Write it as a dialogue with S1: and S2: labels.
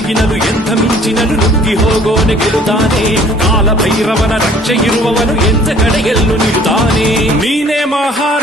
S1: ಎಂಥ ಗುಡುಗಿನಲು ಎಂಥ ಮಿಂಚಿನಲು ನುಗ್ಗಿ ಹೋಗೋನೆ ಗೆಲುತ್ತಾನೆ ಕಾಲ ಭೈರವನ ರಕ್ಷೆ ಇರುವವನು ಎಂಥ ಕಡೆಗೆಲ್ಲೂ ನಿಲ್ಲುತ್ತಾನೆ ನೀನೇ ಮಹಾರಾಜ